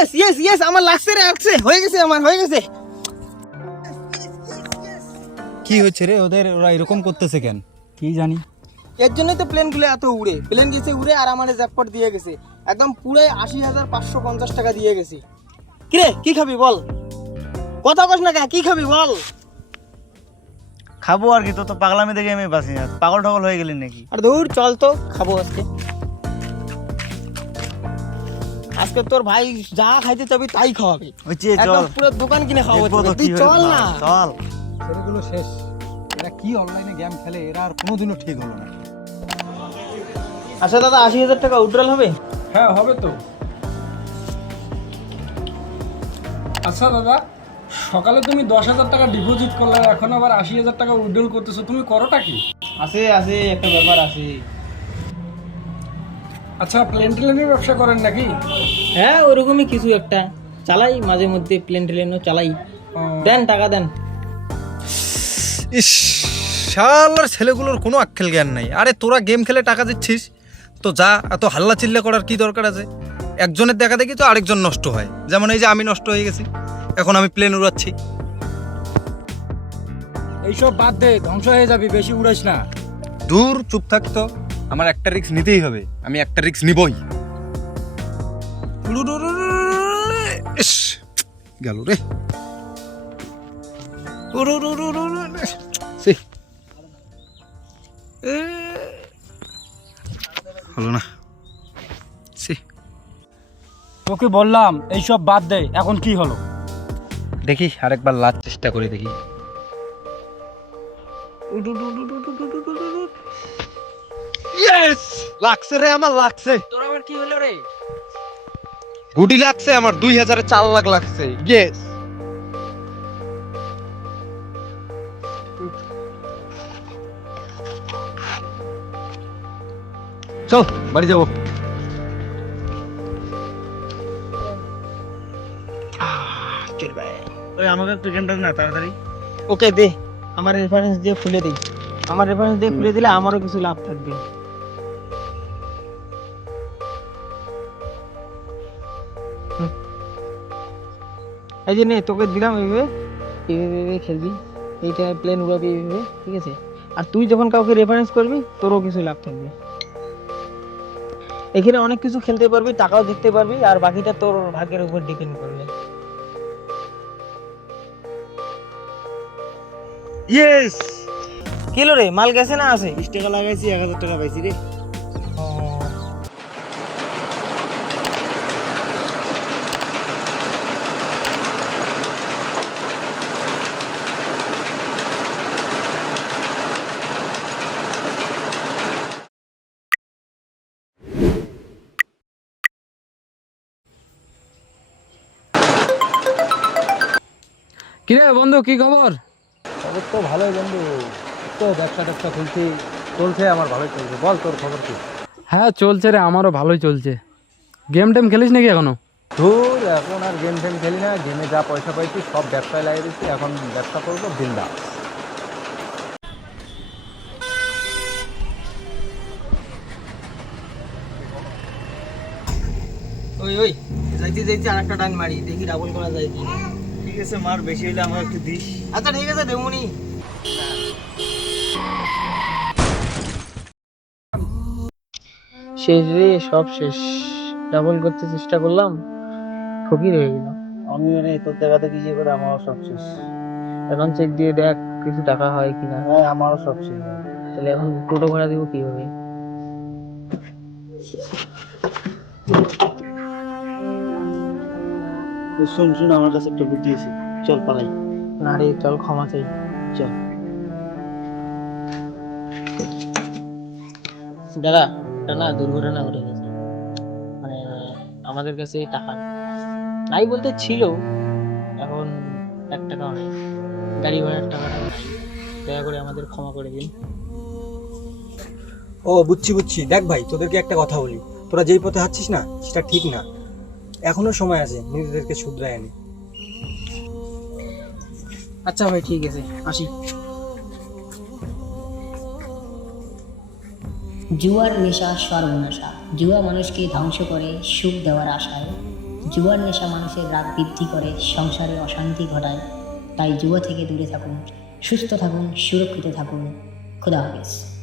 Yes yes yes, আমার লাগছে রে, আসছে, হয়ে গেছে, আমার হয়ে গেছে। কি হচ্ছে রে ওদের, ওরা এরকম করতেছে কেন কি জানি। এর জন্যই তো প্লেনগুলো এত উড়ে, প্লেন গেছে উড়ে আর আমার জ্যাকপট দিয়ে গেছে, একদম পুরাই 80,550 টাকা দিয়ে গেছি। কিরে কি খাবি বল, কথা কস না, কি খাবি বল? খাবো আর কি, তো পাগলামি দেখে আমি বাঁচি না, পাগল ঠগল হয়ে গেলি নাকি? আর দূর চল তো, খাবো আজকে। আজকে তোর ভাই যা খাইতে চাবি তাই খাওয়াবে, হচ্ছে একদম চল, পুরো দোকান কিনে খাওয়াবো দেখবো তো তোকে। তুই কি চল হয়েছে। না। চল। ছেলেগুলো শেষ, এরা কি অনলাইনে গেম খেলে, এরা আর কোনোদিনও ঠিক হলো না। আচ্ছা দাদা, 80,000 টাকা উইথড্রল হবে? হ্যাঁ হবে তো। আচ্ছা দাদা, সকালে তুমি 10,000 টাকা ডিপোজিট করলে, এখন আবার 80,000 টাকা উইথড্রল করতেছো, তুমি করোটা কি? আছে আছে, একটা ব্যাপার আছে। আচ্ছা, প্লেনের ব্যবসা করেন নাকি? হ্যাঁ ওরকমই কিছু একটা চালাই, মাঝে মধ্যে প্লেন টেলেনও চালাই। দেন টাকা দেন। ইস, শালার ছেলেগুলোর কোনো আক্কেল জ্ঞান নাই। আরে তোরা গেম খেলে টাকা দিচ্ছিস তো যা, এত হাল্লা চিল্লা করার কি দরকার আছে? একজনের দেখা দেখি তো আরেকজন নষ্ট হয়, যেমন এই যে আমি নষ্ট হয়ে গেছি, এখন আমি প্লেন উড়াচ্ছি। এইসব বাদ দে, ধ্বংস হয়ে যাবি, বেশি উড়াইস না। দূর, চুপ থাকতো, আমার একটা রিস্ক নিতেই হবে, আমি একটা রিস্ক নিবই। ইস, গেল রে। ছি। হলো না। ছি। তোকে বললাম এইসব বাদ দে, এখন কি হলো? দেখি আরেকবার লাস্ট চেষ্টা করে দেখি। ইয়েস, লাগছে রে, আমার লাগছে। তোর আবার কি হলো রে? গুটি লাগছে আমার, 2000-এ 4 লাখ লাগছে। ইয়েস। চল বাড়ি যাবো। ওই আমাকে একটু গেমটা না তাড়াতাড়ি। ওকে দে, আমার রেফারেন্স দিয়ে খুলে দিই। আমার রেফারেন্স দিয়ে খুলে দিলে আমারও কিছু লাভ থাকবে। এই যে নে, তোকে দিলাম, এইভাবে এইভাবে খেলবি, এইটা প্লেন উড়াবি এইভাবে, ঠিক আছে? আর তুই যখন কাউকে রেফারেন্স করবি তোরও কিছু লাভ থাকবে। এখানে অনেক কিছু খেলতে পারবি, টাকাও জিততে পারবি, আর বাকিটা তোর ভাগ্যের উপর ডিপেন্ড করবে। ইয়েস, কিলো রে, মাল গেছে না আছে? 20 টাকা লাগাইছি, 1,000 টাকা পাইছি রে। কিরে বন্ধু, কি খবর? খবর তো ভালোই বন্ধু, তো ব্যবসা ট্যাবসা খুলছি, চলছে আমার, ভালোই চলছে। বল তোর খবর কি? হ্যাঁ চলছে রে, আমারও ভালোই চলছে। গেম টেম খেলিস নাকি এখনো? ধুর, এখন আর গেম টেম খেলি না, গেমে যা পয়সা পাইছি সব ব্যবসায় লাগিয়ে দিচ্ছি, এখন ব্যবসা করবো বিন্দাস। ওই ওই, যাইতে যাইতে আর একটা টান মারি, দেখি ডাবল করা যায় কি। ঠিক আছে, মার, বেশি হলে আমার একটু দিস। আচ্ছা ঠিক আছে, দেবুনি। শেষ রে, সব শেষ। ডাবল করতে চেষ্টা করলাম, ফকির হয়ে গেল। আমি মানে তোর দেখা দেখি ইয়ে করে আমারও সব শেষ। এখন চেক দিয়ে দেখ কিছু টাকা হয় কিনা। হ্যাঁ, আমারও সব শেষ। তাহলে এখন টোটো ভাড়া দিব কিভাবে? শুন শুন, আমার কাছে একটা বুদ্ধি আছে, চল পালাই। না রে, চল ক্ষমা চাই, চল। দাদা, এটা না দুর্ঘটনা ঘটে গেছে, মানে আমাদের কাছে টাকা নাই বলতে ছিল, এখন 1 টাকাও নেই, গাড়ি ভাড়ার টাকাটা নাই, দয়া করে আমাদের ক্ষমা করে দিন। ও বুঝছি বুঝছি, দেখ ভাই, তোদেরকে একটা কথা বলি, তোরা যেই পথে হাঁটছিস না সেটা ঠিক না, এখনো সময় আছে, নিজেদেরকে শুধরায় আনি। আচ্ছা ভাই, ঠিক আছে, আসি। জুয়ার নেশা সর্বনাশা, জুয়া মানুষকে ধ্বংস করে সুখ দেওয়ার আশায়। জুয়ার নেশা মানুষের রাগ বৃদ্ধি করে, সংসারে অশান্তি ঘটায়। তাই জুয়া থেকে দূরে থাকুন, সুস্থ থাকুন, সুরক্ষিত থাকুন। খুদা হাফেজ।